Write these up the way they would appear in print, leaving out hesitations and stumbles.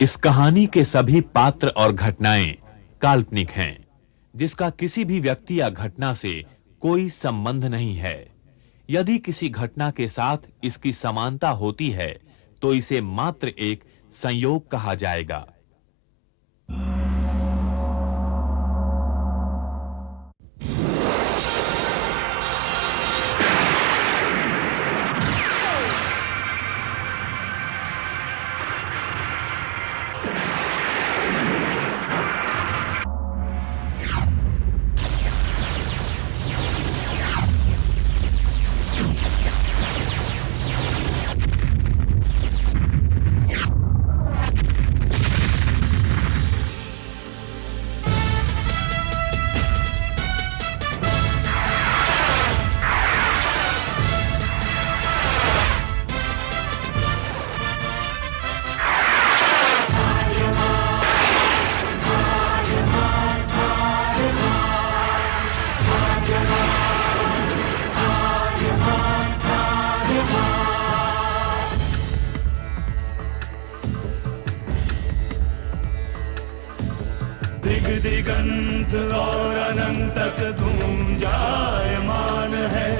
इस कहानी के सभी पात्र और घटनाएं काल्पनिक हैं, जिसका किसी भी व्यक्ति या घटना से कोई संबंध नहीं है। यदि किसी घटना के साथ इसकी समानता होती है, तो इसे मात्र एक संयोग कहा जाएगा। दिगंत और अनंत तक गूंजायमान है।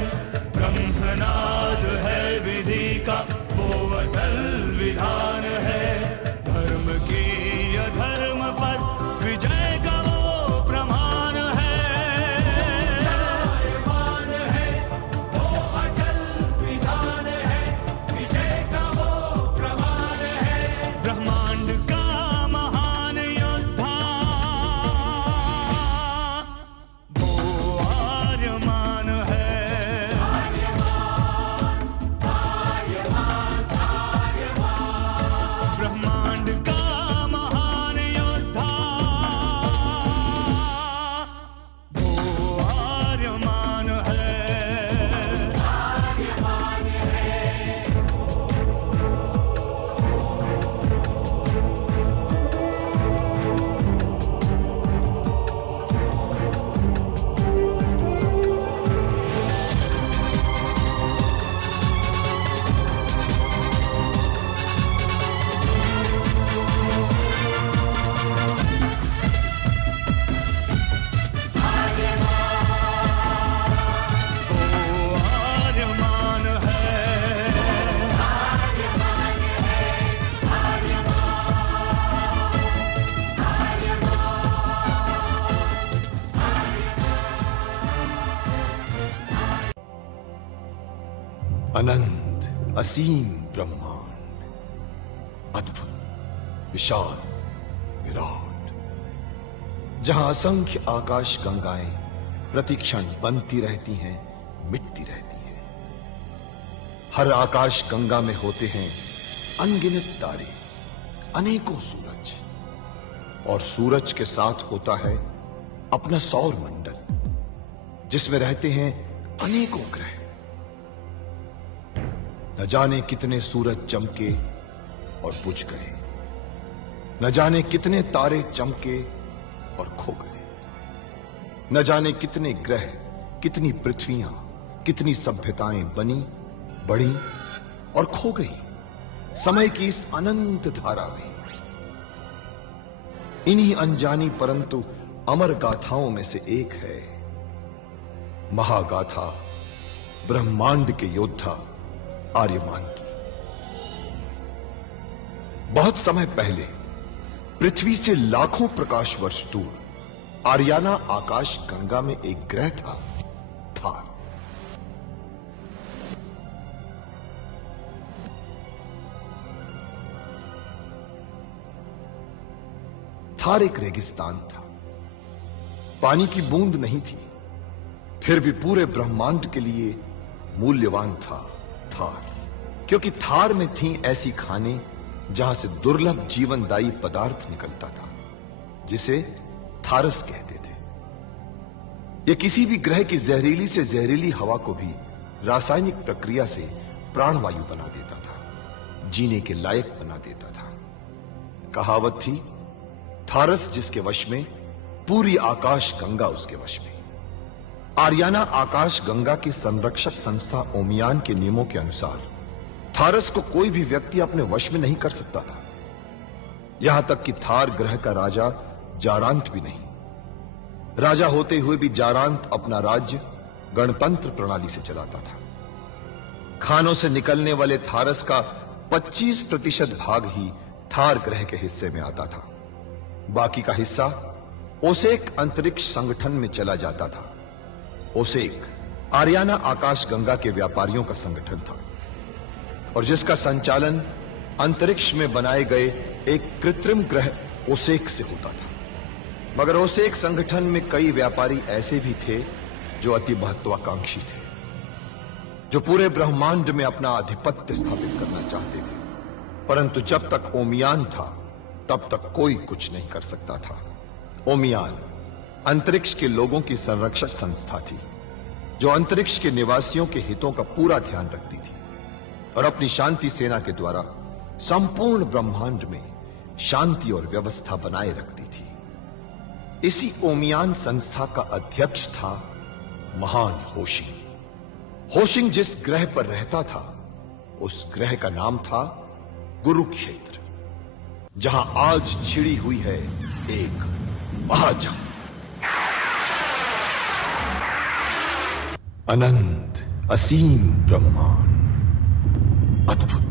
ब्रह्मनाद है विधि का वो अटल विधान है। धर्म की अधर्म पर विजय का वो प्रमाण है। मान है वो अटल विधान है। विजय का वो प्रमाण है। ब्रह्मांड का महान योद्धा ब्रह्मांड का महान योद्धा वो आर्यमान है। अनंत असीम ब्रह्मांड, अद्भुत विशाल विराट, जहां असंख्य आकाश गंगाएं प्रतिक्षण बनती रहती हैं, मिटती रहती हैं। हर आकाश गंगा में होते हैं अनगिनत तारे, अनेकों सूरज, और सूरज के साथ होता है अपना सौर मंडल, जिसमें रहते हैं अनेकों ग्रह। न जाने कितने सूरज चमके और बुझ गए, न जाने कितने तारे चमके और खो गए, न जाने कितने ग्रह, कितनी पृथ्वियां, कितनी सभ्यताएं बनी, बढ़ी और खो गई समय की इस अनंत धारा में। इन्हीं अनजानी परंतु अमर गाथाओं में से एक है महागाथा ब्रह्मांड के योद्धा आर्यमान की। बहुत समय पहले पृथ्वी से लाखों प्रकाश वर्ष दूर आर्याना आकाश गंगा में एक ग्रह था, थार। थार एक रेगिस्तान था, पानी की बूंद नहीं थी, फिर भी पूरे ब्रह्मांड के लिए मूल्यवान था थार, क्योंकि थार में थी ऐसी खाने जहां से दुर्लभ जीवनदायी पदार्थ निकलता था, जिसे थारस कहते थे। यह किसी भी ग्रह की जहरीली से जहरीली हवा को भी रासायनिक प्रक्रिया से प्राणवायु बना देता था, जीने के लायक बना देता था। कहावत थी, थारस जिसके वश में, पूरी आकाश गंगा उसके वश में। आर्याना आकाश गंगा की संरक्षक संस्था ओमियान के नियमों के अनुसार थारस को कोई भी व्यक्ति अपने वश में नहीं कर सकता था। यहां तक कि थार ग्रह का राजा जारांत भी नहीं। राजा होते हुए भी जारांत अपना राज्य गणतंत्र प्रणाली से चलाता था। खानों से निकलने वाले थारस का 25% भाग ही थार ग्रह के हिस्से में आता था। बाकी का हिस्सा ओसेक अंतरिक्ष संगठन में चला जाता था। ओसेक आरियाना आकाश गंगा के व्यापारियों का संगठन था और जिसका संचालन अंतरिक्ष में बनाए गए एक कृत्रिम ग्रह ओसेक से होता था। मगर ओसेक संगठन में कई व्यापारी ऐसे भी थे जो अति महत्वाकांक्षी थे, जो पूरे ब्रह्मांड में अपना आधिपत्य स्थापित करना चाहते थे। परंतु जब तक ओमियान था तब तक कोई कुछ नहीं कर सकता था। ओमियान अंतरिक्ष के लोगों की संरक्षक संस्था थी जो अंतरिक्ष के निवासियों के हितों का पूरा ध्यान रखती थी और अपनी शांति सेना के द्वारा संपूर्ण ब्रह्मांड में शांति और व्यवस्था बनाए रखती थी। इसी ओमियान संस्था का अध्यक्ष था महान होशिंग। होशिंग जिस ग्रह पर रहता था उस ग्रह का नाम था गुरुक्षेत्र, जहां आज छिड़ी हुई है एक महाजंग। अनंत असीम ब्रह्मांड, अद्भुत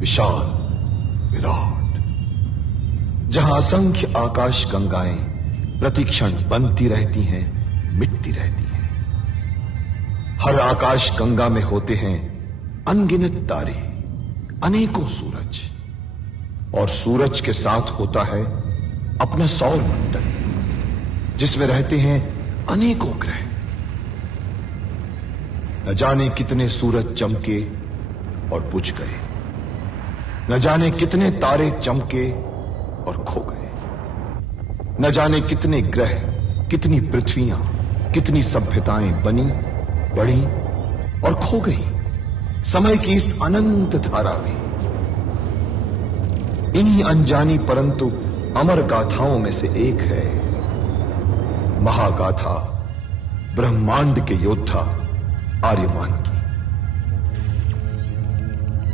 विशाल विराट, जहां असंख्य आकाश गंगाएं प्रतिक्षण बनती रहती हैं, मिटती रहती हैं। हर आकाश गंगा में होते हैं अनगिनत तारे, अनेकों सूरज, और सूरज के साथ होता है अपना सौर मंडल जिसमें रहते हैं अनेकों ग्रह। न जाने कितने सूरज चमके और बुझ गए, न जाने कितने तारे चमके और खो गए, न जाने कितने ग्रह, कितनी पृथ्वियां, कितनी सभ्यताएं बनी, बढ़ी और खो गई समय की इस अनंत धारा में। इन्हीं अनजानी परंतु अमर गाथाओं में से एक है महागाथा ब्रह्मांड के योद्धा आर्यमान की।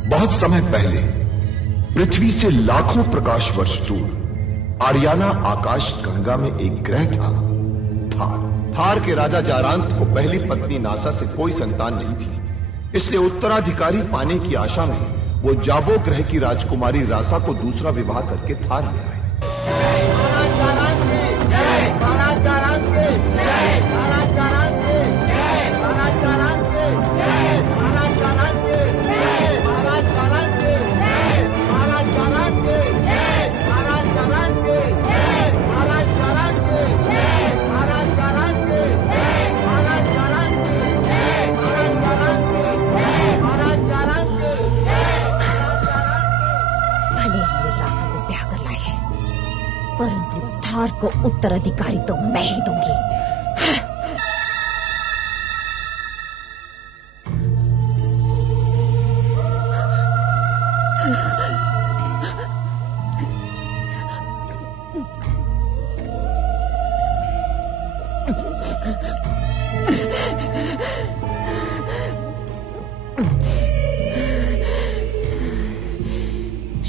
बहुत समय पहले पृथ्वी से लाखों प्रकाश वर्ष दूर आरियाना आकाश गंगा में एक ग्रह था, थार। थार के राजा जारांत को पहली पत्नी नासा से कोई संतान नहीं थी, इसलिए उत्तराधिकारी पाने की आशा में वो जाबो ग्रह की राजकुमारी रासा को दूसरा विवाह करके थार ले आए। परंतु थार को उत्तराधिकारी तो मैं ही दूंगी।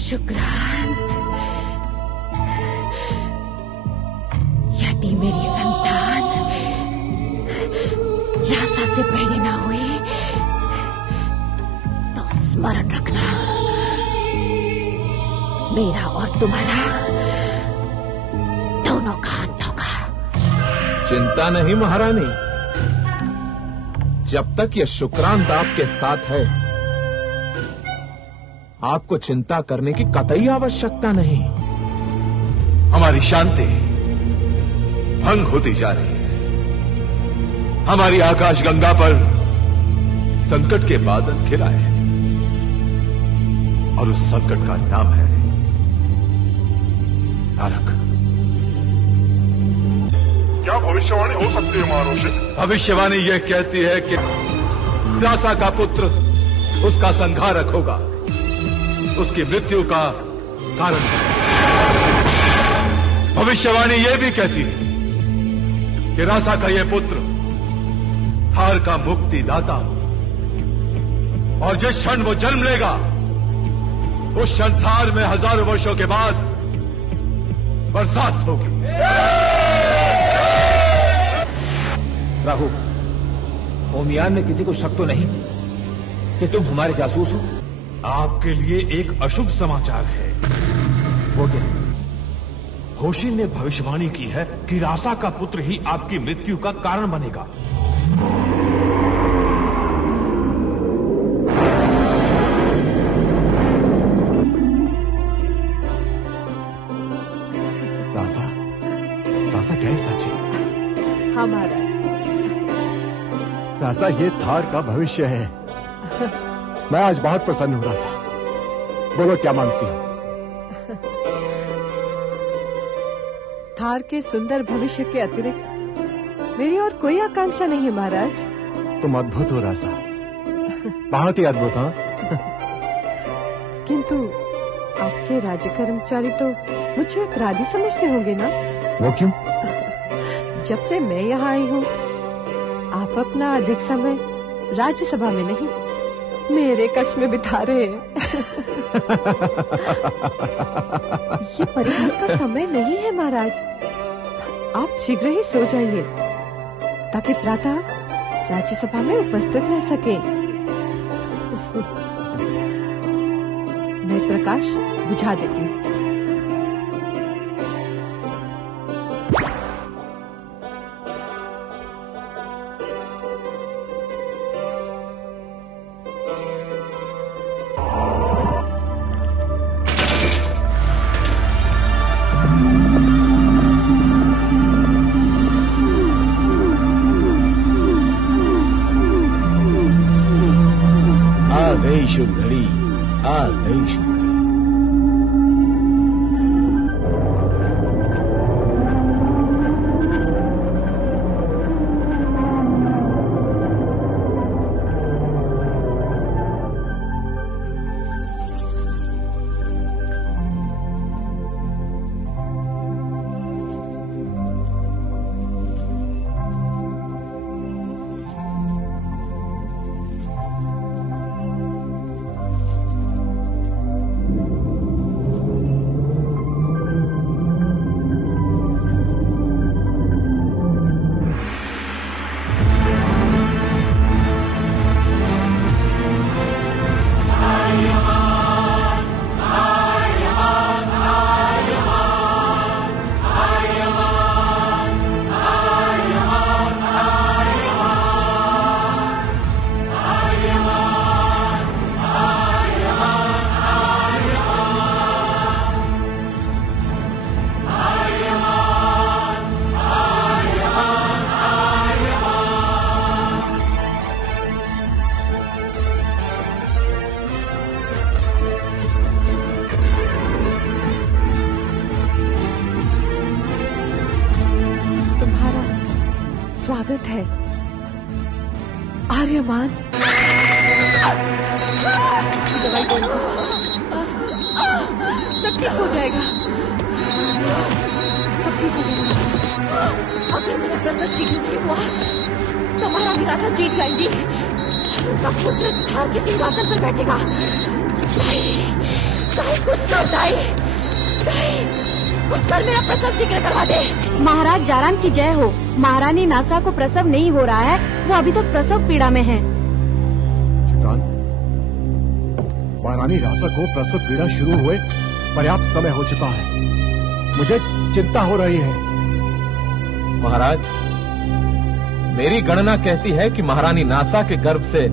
शुक्रांत, यदि मेरी संतान रासा से पहले ना हुई तो स्मरण रखना, मेरा और तुम्हारा दोनों का अंत होगा। चिंता नहीं महारानी, जब तक यह शुक्रांत आपके साथ है आपको चिंता करने की कतई आवश्यकता नहीं। हमारी शांति भंग होती जा रही है। हमारी आकाश गंगा पर संकट के बादल घिर आए हैं और उस संकट का नाम है तारक। क्या भविष्यवाणी हो सकती है महारोषे? भविष्यवाणी यह कहती है कि रासा का पुत्र उसका संहारक होगा, उसकी मृत्यु का कारण है। भविष्यवाणी यह भी कहती है कि रासा का यह पुत्र थार का मुक्तिदाता होगा और जिस क्षण वो जन्म लेगा उस क्षण थार में हजारों वर्षों के बाद बरसात होगी। राहु, ओमियान में किसी को शक तो नहीं कि तुम हमारे जासूस हो? आपके लिए एक अशुभ समाचार है। वो क्या? होशी ने भविष्यवाणी की है कि रासा का पुत्र ही आपकी मृत्यु का कारण बनेगा। रासा क्या है सच है? हाँ महाराज। रासा, ये थार का भविष्य है। मैं आज बहुत प्रसन्न हूं रासा। बोलो क्या मांगती हो? थार के सुंदर भविष्य के अतिरिक्त मेरी और कोई आकांक्षा नहीं है महाराज। तुम अद्भुत हो रासा, बहुत ही अद्भुत। हाँ, किंतु आपके राज्य कर्मचारी तो मुझे अपराधी समझते होंगे ना? वो क्यों? जब से मैं यहाँ आई हूँ आप अपना अधिक समय राज्यसभा में नहीं मेरे कक्ष में बिता रहे हैं। ये परिहास का समय नहीं है महाराज। आप शीघ्र ही सो जाइए ताकि प्रातः राज्यसभा में उपस्थित रह सके। मैं प्रकाश बुझा देती हूँ। शुभ घड़ी आ गई। शुभ स्वागत है आर्यमान। दवाई दो, सब ठीक हो जाएगा, सब ठीक हो जाएगा। अगर मेरा प्रसव शीघ्र नहीं हुआ तो महारानी रासा जीत जाएंगी। उनका पुत्र थार के सिंहासन पर बैठेगा। दाई कुछ कर, दाई कुछ कर, मेरा प्रसव शीघ्र करवा दे। महाराज जारान की जय हो। महारानी नासा को प्रसव नहीं हो रहा है, वो अभी तक प्रसव पीड़ा में है। शुक्रांत, महारानी रासा को प्रसव पीड़ा शुरू हुए पर्याप्त समय हो चुका है। मुझे चिंता हो रही है। महाराज, मेरी गणना कहती है कि महारानी नासा के गर्भ से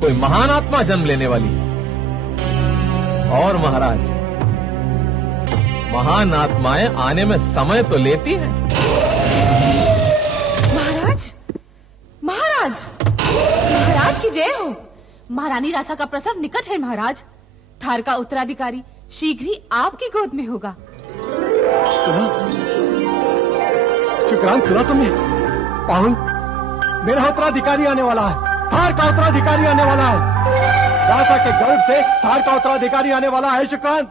कोई महान आत्मा जन्म लेने वाली है। और महाराज, महान आत्माएं आने में समय तो लेती हैं। महाराज की जय हो। महारानी रासा का प्रसव निकट है महाराज। थार का उत्तराधिकारी शीघ्र ही आपकी गोद में होगा। सुना शुक्रांत, सुना तुमने? पाहुल, मेरा उत्तराधिकारी आने वाला है। थार का उत्तराधिकारी आने वाला है। रासा के गर्भ से थार का उत्तराधिकारी आने वाला है। शुक्रांत,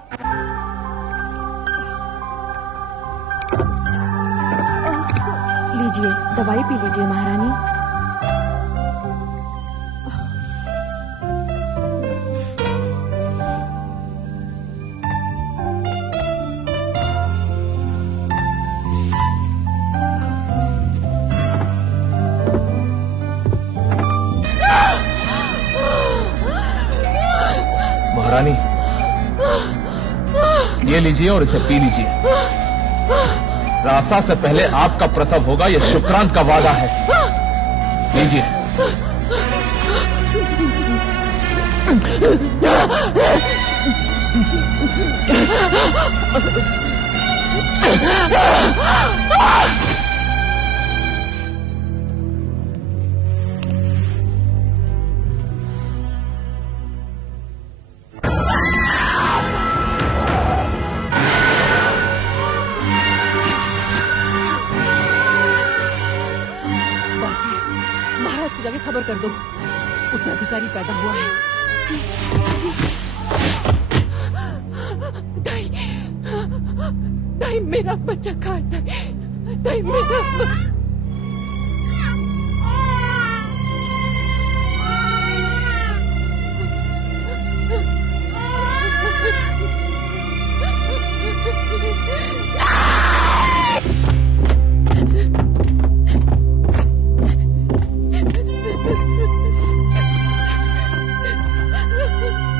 लीजिए, दवाई पी लीजिए महारानी। लीजिए और इसे पी लीजिए। रासा से पहले आपका प्रसव होगा, यह शुक्रांत का वादा है। लीजिए। महाराज को जाके खबर कर दो, उत्तराधिकारी पैदा हुआ है। जी जी। दाई, दाई मेरा बच्चा कहाँ है? दाई मेरा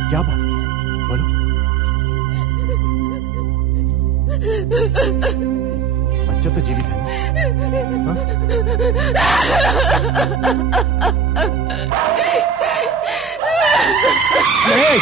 क्या बात? बोलो। बच्चा तो जीवित है ना? नहीं।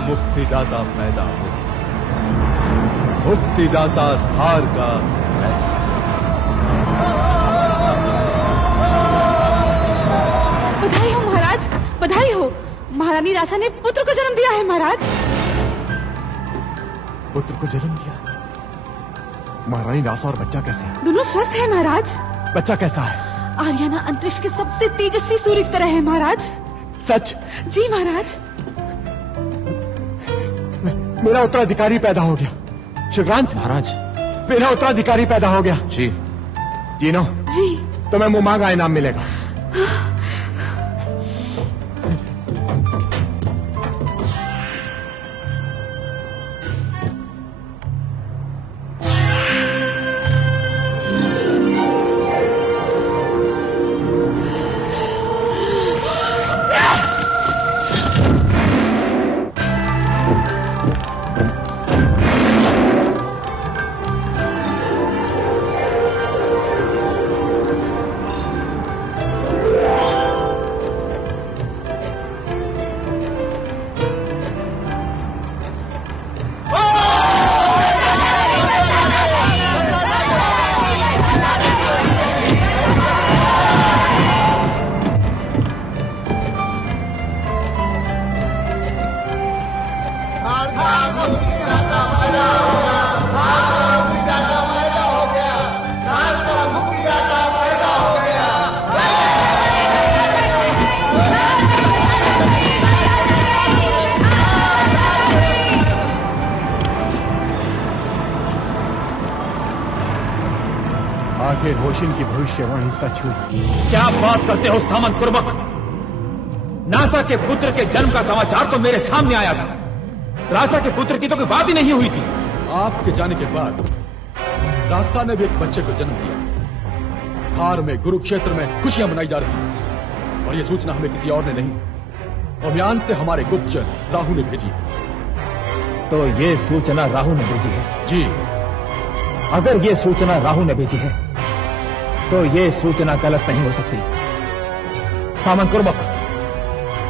मुक्तिदाता पैदा हो, मुक्तिदाता थार का बधाई हो महाराज, बधाई हो। महारानी रासा ने पुत्र को जन्म दिया है महाराज। पुत्र को जन्म दिया? महारानी रासा और बच्चा कैसे है? दोनों स्वस्थ है महाराज। बच्चा कैसा है? आर्याना अंतरिक्ष के सबसे तेजस्वी सूर्य की तरह है महाराज। सच? जी महाराज। मेरा उत्तराधिकारी पैदा हो गया। शुक्रांत महाराज, मेरा उत्तराधिकारी पैदा हो गया। जी। जीनो जी। तुम्हें मुमांगा इनाम मिलेगा। आखिर होशिन की भविष्यवाणी सच हुई। क्या बात करते हो सामंत कुर्बक? नासा के पुत्र के जन्म का समाचार तो मेरे सामने आया था। रासा के पुत्र की तो कोई बात ही नहीं हुई थी। आपके जाने के बाद रासा ने भी एक बच्चे को जन्म दिया। थार में, कुरुक्षेत्र में खुशियां मनाई जा रही, और यह सूचना हमें किसी और ने नहीं, अभियान से हमारे गुप्तचर राहु ने भेजी। तो ये सूचना राहु ने भेजी है? जी। अगर ये सूचना राहु ने भेजी है तो ये सूचना गलत नहीं हो सकती। सामंत कुर्बक,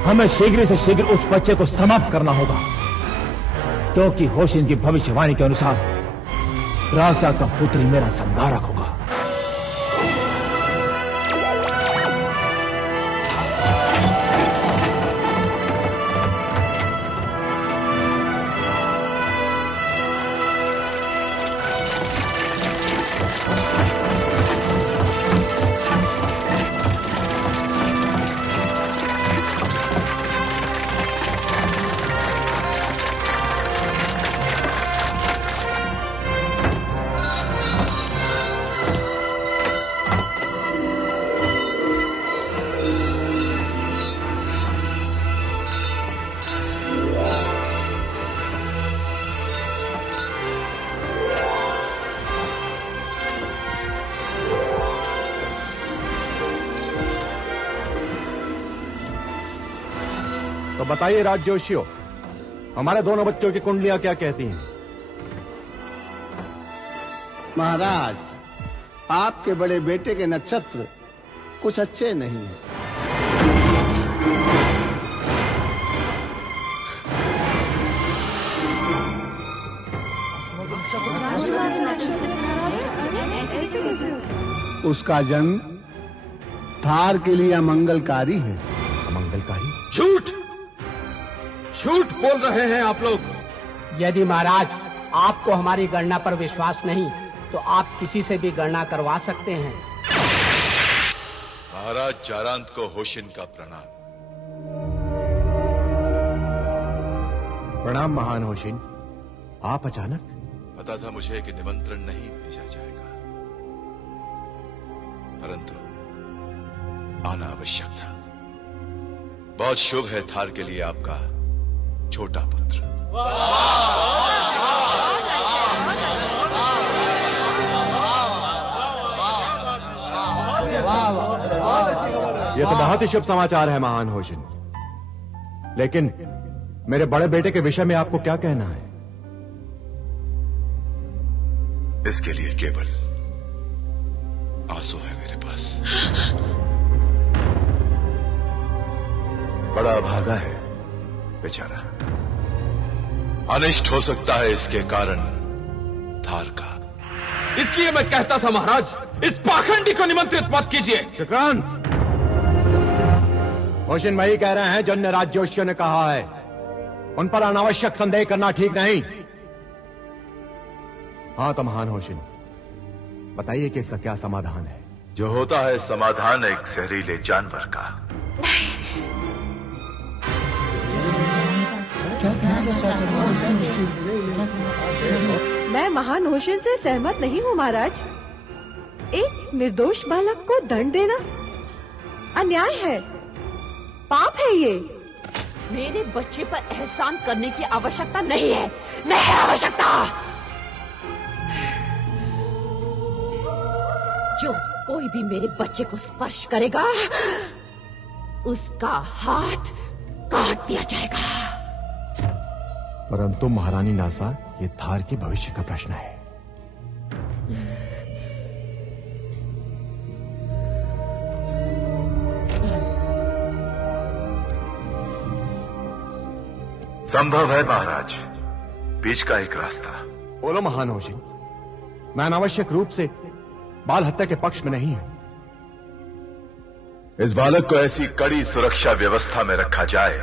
हमें शीघ्र से शीघ्र उस बच्चे को समाप्त करना होगा, क्योंकि होशिन की भविष्यवाणी के अनुसार रासा का पुत्र मेरा संहारक होगा। बताइए राजजोशियो, हमारे दोनों बच्चों की कुंडलियां क्या कहती हैं? महाराज, आपके बड़े बेटे के नक्षत्र कुछ अच्छे नहीं हैं। उसका जन्म थार के लिए अमंगलकारी है। अमंगलकारी? झूठ झूठ बोल रहे हैं आप लोग। यदि महाराज आपको हमारी गणना पर विश्वास नहीं तो आप किसी से भी गणना करवा सकते हैं। महाराज जारांत को होशिन का प्रणाम। प्रणाम महान होशिन। आप अचानक? पता था मुझे कि निमंत्रण नहीं भेजा जाएगा, परंतु आना आवश्यक था। बहुत शुभ है थार के लिए आपका छोटा पुत्र। ये तो बहुत ही शुभ समाचार है महान होशिन, लेकिन मेरे बड़े बेटे के विषय में आपको क्या कहना है? इसके लिए केवल आंसू है मेरे पास। बड़ा अभागा है बेचारा। अनिष्ट हो सकता है इसके कारण थार का। इसलिए मैं कहता था महाराज, इस पाखंडी को निमंत्रित मत कीजिए। चक्रांत, होशिन वही कह रहे हैं जिन्हें राजजोशियों ने कहा है। उन पर अनावश्यक संदेह करना ठीक नहीं। हाँ तो महान होशिन, बताइए कि इसका क्या समाधान है? जो होता है समाधान एक जहरीले जानवर का। मैं महान होशिन से सहमत नहीं हूँ महाराज। एक निर्दोष बालक को दंड देना अन्याय है, पाप है ये। मेरे बच्चे पर एहसान करने की आवश्यकता नहीं है, नहीं आवश्यकता। जो कोई भी मेरे बच्चे को स्पर्श करेगा उसका हाथ काट दिया जाएगा। परंतु महारानी नासा, ये थार के भविष्य का प्रश्न है। संभव है महाराज, बीच का एक रास्ता। बोलो महान होशिन। मैं अनावश्यक रूप से बाल हत्या के पक्ष में नहीं हूं। इस बालक को ऐसी कड़ी सुरक्षा व्यवस्था में रखा जाए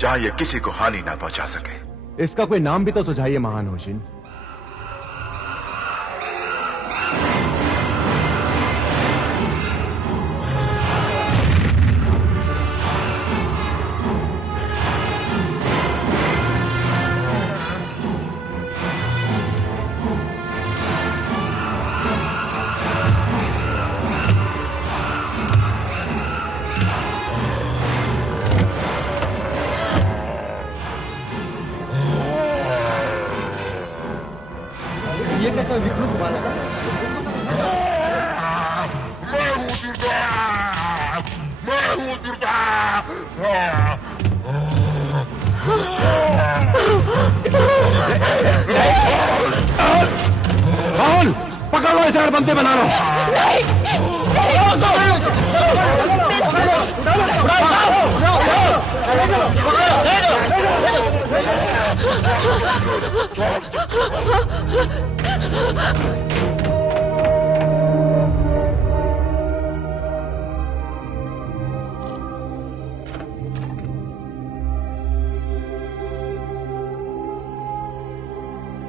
जहां यह किसी को हानि ना पहुंचा सके। इसका कोई नाम भी तो सुझाइए महान होशिन। ये कैसा विकृत बालक है? राहुल, पकड़ो इसे और बंदे बना लो।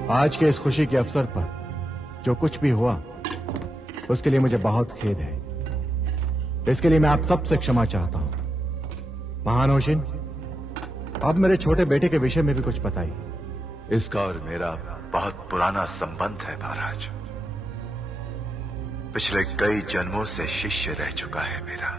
आज के इस खुशी के अवसर पर जो कुछ भी हुआ उसके लिए मुझे बहुत खेद है। इसके लिए मैं आप सबसे क्षमा चाहता हूं। महान होशिन, अब मेरे छोटे बेटे के विषय में भी कुछ बताइए। इसका और मेरा बहुत पुराना संबंध है महाराज। पिछले कई जन्मों से शिष्य रह चुका है मेरा।